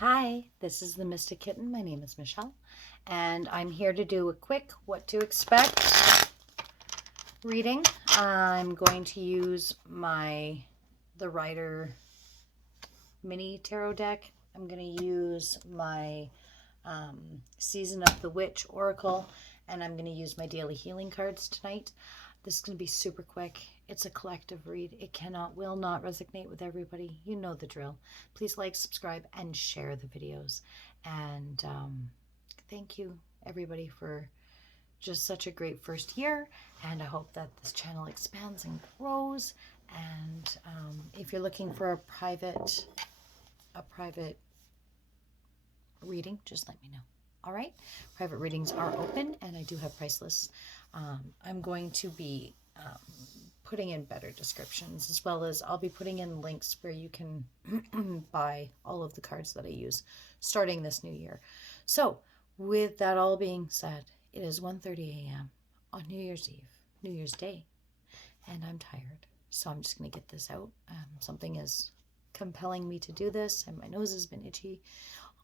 Hi, this is the Mystic Kitten. My name is Michelle, and I'm here to do a quick what to expect reading. I'm going to use the Rider mini tarot deck. I'm going to use my Season of the Witch Oracle, and I'm going to use my daily healing cards tonight. This is going to be super quick. It's a collective read. It will not resonate with everybody. You know the drill. Please like, subscribe, and share the videos. And thank you, everybody, for just such a great first year. And I hope that this channel expands and grows. And if you're looking for a private reading, just let me know. All right, private readings are open, and I do have price lists. I'm going to be putting in better descriptions, as well as I'll be putting in links where you can buy all of the cards that I use starting this new year. So with that all being said, it is 1:30 a.m. on New Year's Eve, New Year's Day, and I'm tired, so I'm just going to get this out. Something is compelling me to do this, and my nose has been itchy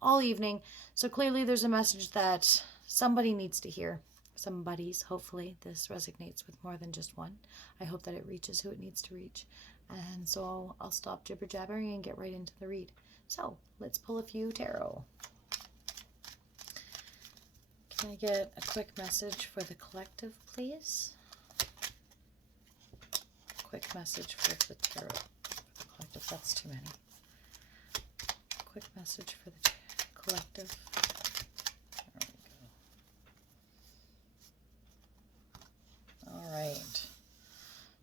all evening. So clearly there's a message that somebody needs to hear. Somebody's. Hopefully this resonates with more than just one. I hope that it reaches who it needs to reach. And so I'll stop jibber jabbering and get right into the read. So let's pull a few tarot. Can I get a quick message for the collective, please? Quick message for the tarot. For the collective, that's too many. Quick message for the collective. There we go. All right.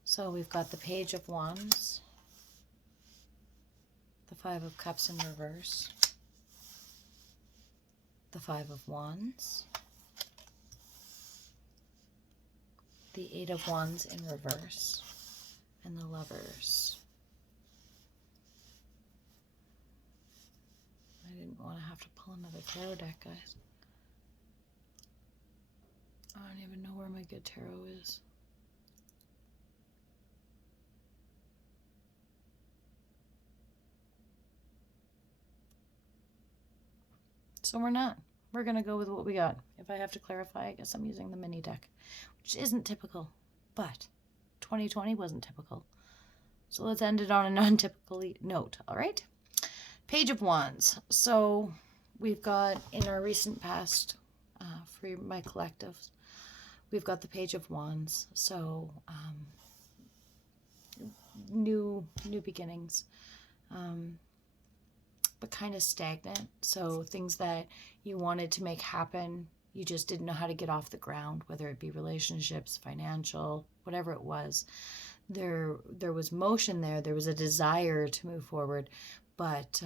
So we've got the Page of Wands, the Five of Cups in reverse, the Five of Wands, the Eight of Wands in reverse, and the Lovers. I didn't want to have to pull another tarot deck, guys. I don't even know where my good tarot is. So we're not. We're going to go with what we got. If I have to clarify, I guess I'm using the mini deck, which isn't typical, but 2020 wasn't typical. So let's end it on a non-typical note, all right? Page of Wands. So we've got in our recent past, for my collectives, we've got the Page of Wands. So new beginnings, but kind of stagnant. So things that you wanted to make happen, you just didn't know how to get off the ground, whether it be relationships, financial, whatever it was. There was motion there. There was a desire to move forward, but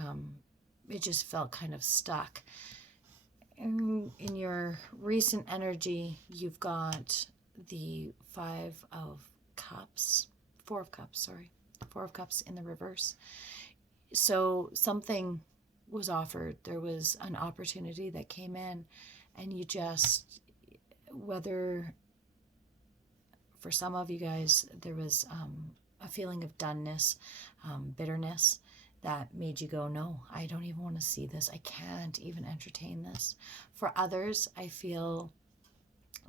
it just felt kind of stuck. In your recent energy, you've got the Four of Cups in the reverse. So something was offered. There was an opportunity that came in, and you just, whether for some of you guys, there was a feeling of doneness, bitterness that made you go, no, I don't even want to see this. I can't even entertain this. For others, I feel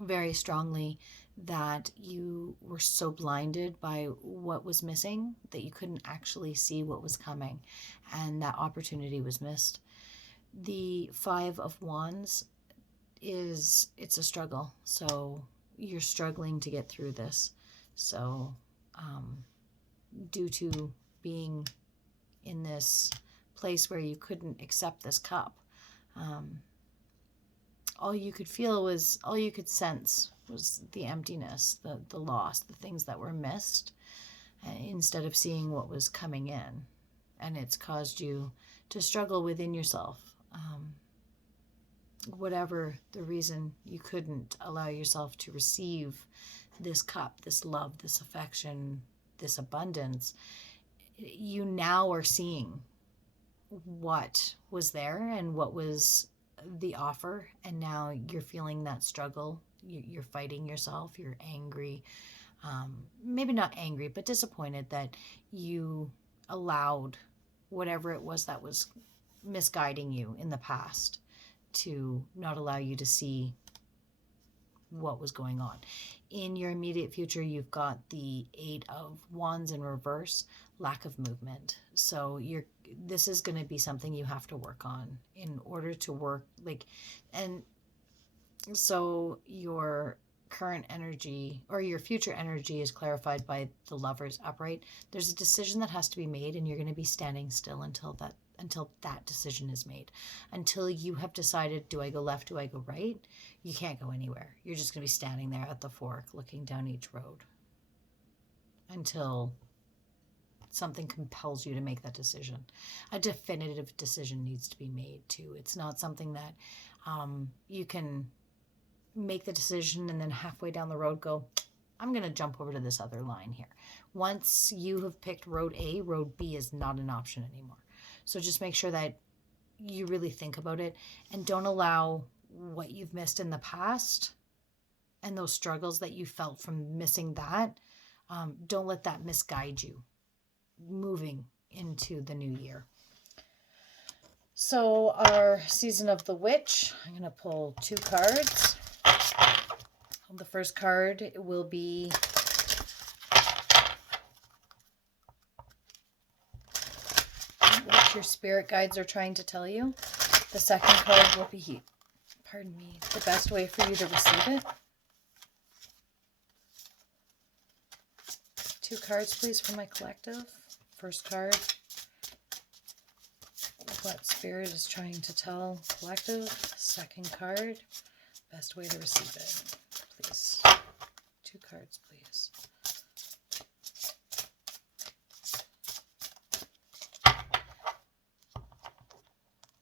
very strongly that you were so blinded by what was missing that you couldn't actually see what was coming, and that opportunity was missed. The Five of Wands it's a struggle. So you're struggling to get through this. So due to being in this place where you couldn't accept this cup, all you could sense was the emptiness, the loss, the things that were missed, instead of seeing what was coming in. And it's caused you to struggle within yourself. Whatever the reason, you couldn't allow yourself to receive this cup, this love, this affection, this abundance. You now are seeing what was there and what was the offer, and now you're feeling that struggle. You're fighting yourself. You're angry, maybe not angry, but disappointed that you allowed whatever it was that was misguiding you in the past to not allow you to see what was going on. In your immediate future, you've got the 8 of Wands in reverse, lack of movement. So this is going to be something you have to work on in order to work, like, and so your current energy or your future energy is clarified by the Lovers upright. There's a decision that has to be made, and you're going to be standing still until that decision is made. Until you have decided, do I go left, do I go right? You can't go anywhere. You're just going to be standing there at the fork looking down each road until something compels you to make that decision. A definitive decision needs to be made too. It's not something that you can make the decision and then halfway down the road go, I'm going to jump over to this other line here. Once you have picked road A, road B is not an option anymore. So just make sure that you really think about it and don't allow what you've missed in the past and those struggles that you felt from missing that. Don't let that misguide you moving into the new year. So our season of the witch, I'm going to pull 2 cards. The first card will be what your spirit guides are trying to tell you. The second card will be, pardon me, the best way for you to receive it. 2 cards, please, for my collective. First card, what spirit is trying to tell collective. Second card, best way to receive it. Please. 2 cards, please.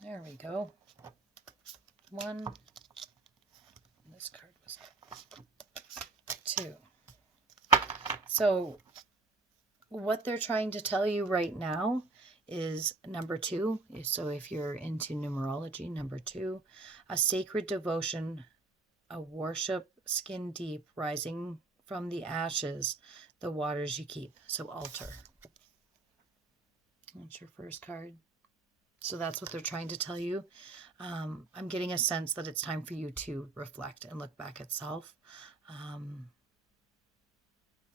There we go. 1. This card was 2. So what they're trying to tell you right now is number 2. So if you're into numerology, number 2, a sacred devotion, a worship skin deep, rising from the ashes, the waters you keep. So altar. That's your first card. So that's what they're trying to tell you. I'm getting a sense that it's time for you to reflect and look back at self.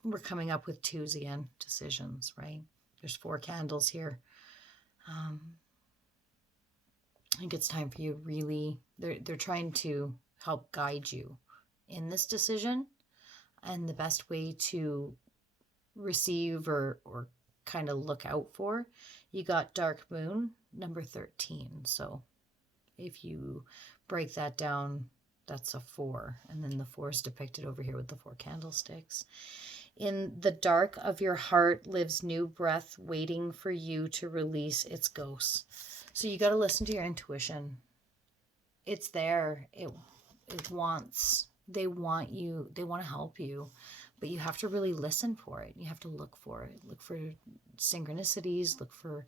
We're coming up with 2s again, decisions, right? There's 4 candles here. I think it's time for you really, they're trying to help guide you in this decision, and the best way to receive or kind of look out for, you got dark moon, number 13. So if you break that down, that's a 4, and then the 4 is depicted over here with the 4 candlesticks. In the dark of your heart lives new breath waiting for you to release its ghosts. So you got to listen to your intuition. It's there. It wants, they want you, they want to help you, but you have to really listen for it. You have to look for it. Look for synchronicities, look for,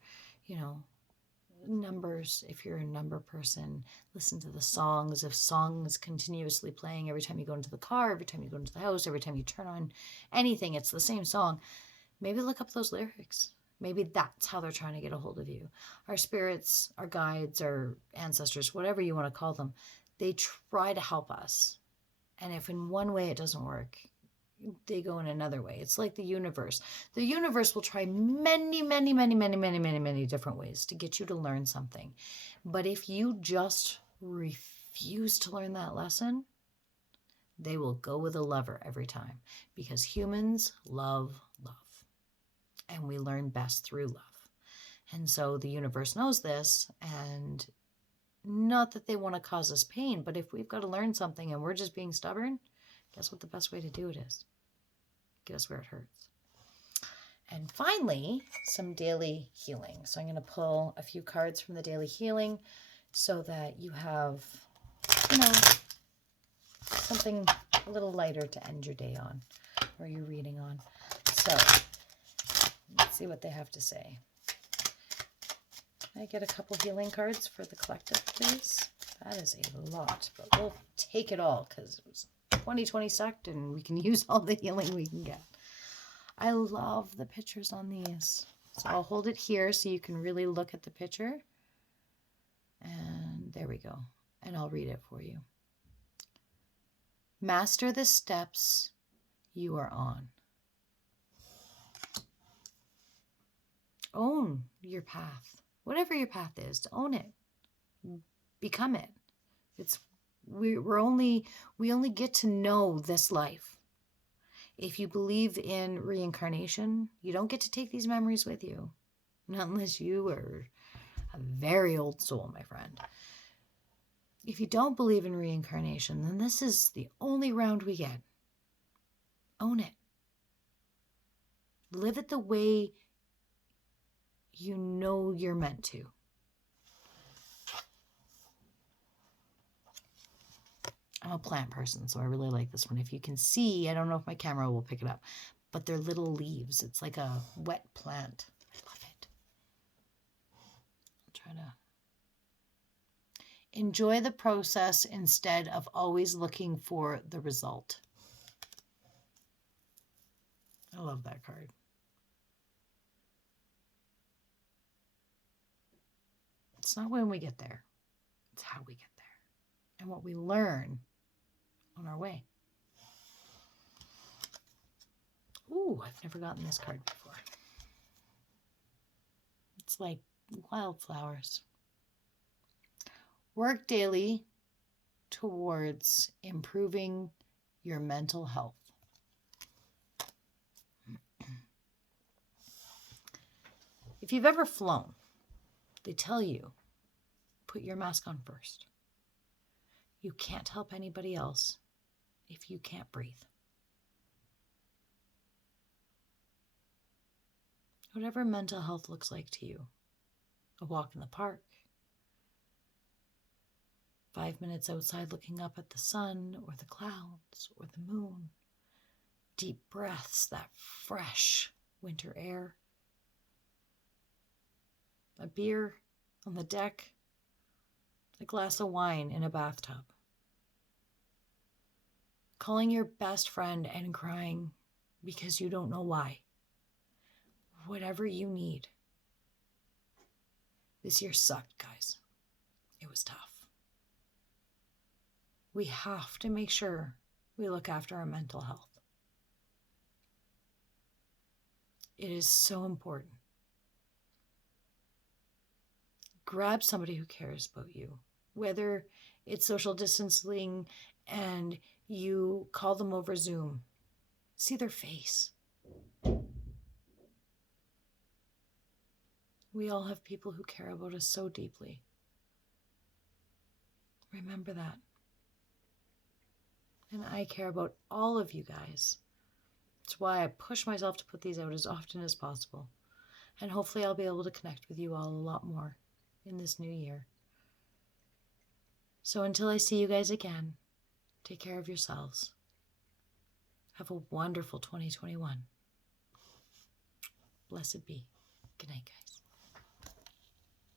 numbers. If you're a number person, listen to the songs. If songs continuously playing every time you go into the car, every time you go into the house, every time you turn on anything, it's the same song. Maybe look up those lyrics. Maybe that's how they're trying to get a hold of you. Our spirits, our guides, our ancestors, whatever you want to call them, they try to help us. And if in one way it doesn't work, they go in another way. It's like the universe. The universe will try many, many, many, many, many, many, many different ways to get you to learn something. But if you just refuse to learn that lesson, they will go with a lever every time, because humans love love. And we learn best through love. And so the universe knows this, and not that they want to cause us pain, but if we've got to learn something and we're just being stubborn, guess what the best way to do it is? Get us where it hurts. And finally, some daily healing. So I'm going to pull a few cards from the daily healing so that you have, something a little lighter to end your day on or your reading on. So let's see what they have to say. Can I get a couple healing cards for the collective, please? That is a lot, but we'll take it all because it was 2020 sucked and we can use all the healing we can get. I love the pictures on these. So I'll hold it here so you can really look at the picture. we go. And I'll read it for you. Master the steps you are on. Own your path. Whatever your path is, own it. Become it. We only get to know this life. If you believe in reincarnation, you don't get to take these memories with you. Not unless you are a very old soul, my friend. If you don't believe in reincarnation, then this is the only round we get. Own it. Live it the way you know you're meant to. I'm a plant person, so I really like this one. If you can see, I don't know if my camera will pick it up, but they're little leaves. It's like a wet plant. I love it. I'll try to enjoy the process instead of always looking for the result. I love that card. It's not when we get there. It's how we get there and what we learn on our way. Ooh, I've never gotten this card before. It's like wildflowers. Work daily towards improving your mental health. If you've ever flown, they tell you, put your mask on first. You can't help anybody else if you can't breathe. Whatever mental health looks like to you, a walk in the park, 5 minutes outside looking up at the sun or the clouds or the moon, deep breaths, that fresh winter air, a beer on the deck, a glass of wine in a bathtub, calling your best friend and crying because you don't know why. Whatever you need. This year sucked, guys. It was tough. We have to make sure we look after our mental health. It is so important. Grab somebody who cares about you, whether it's social distancing and you call them over Zoom. See their face. We all have people who care about us so deeply. Remember that. And I care about all of you guys. That's why I push myself to put these out as often as possible. And hopefully I'll be able to connect with you all a lot more in this new year. So until I see you guys again, take care of yourselves. Have a wonderful 2021. Blessed be. Good night, guys.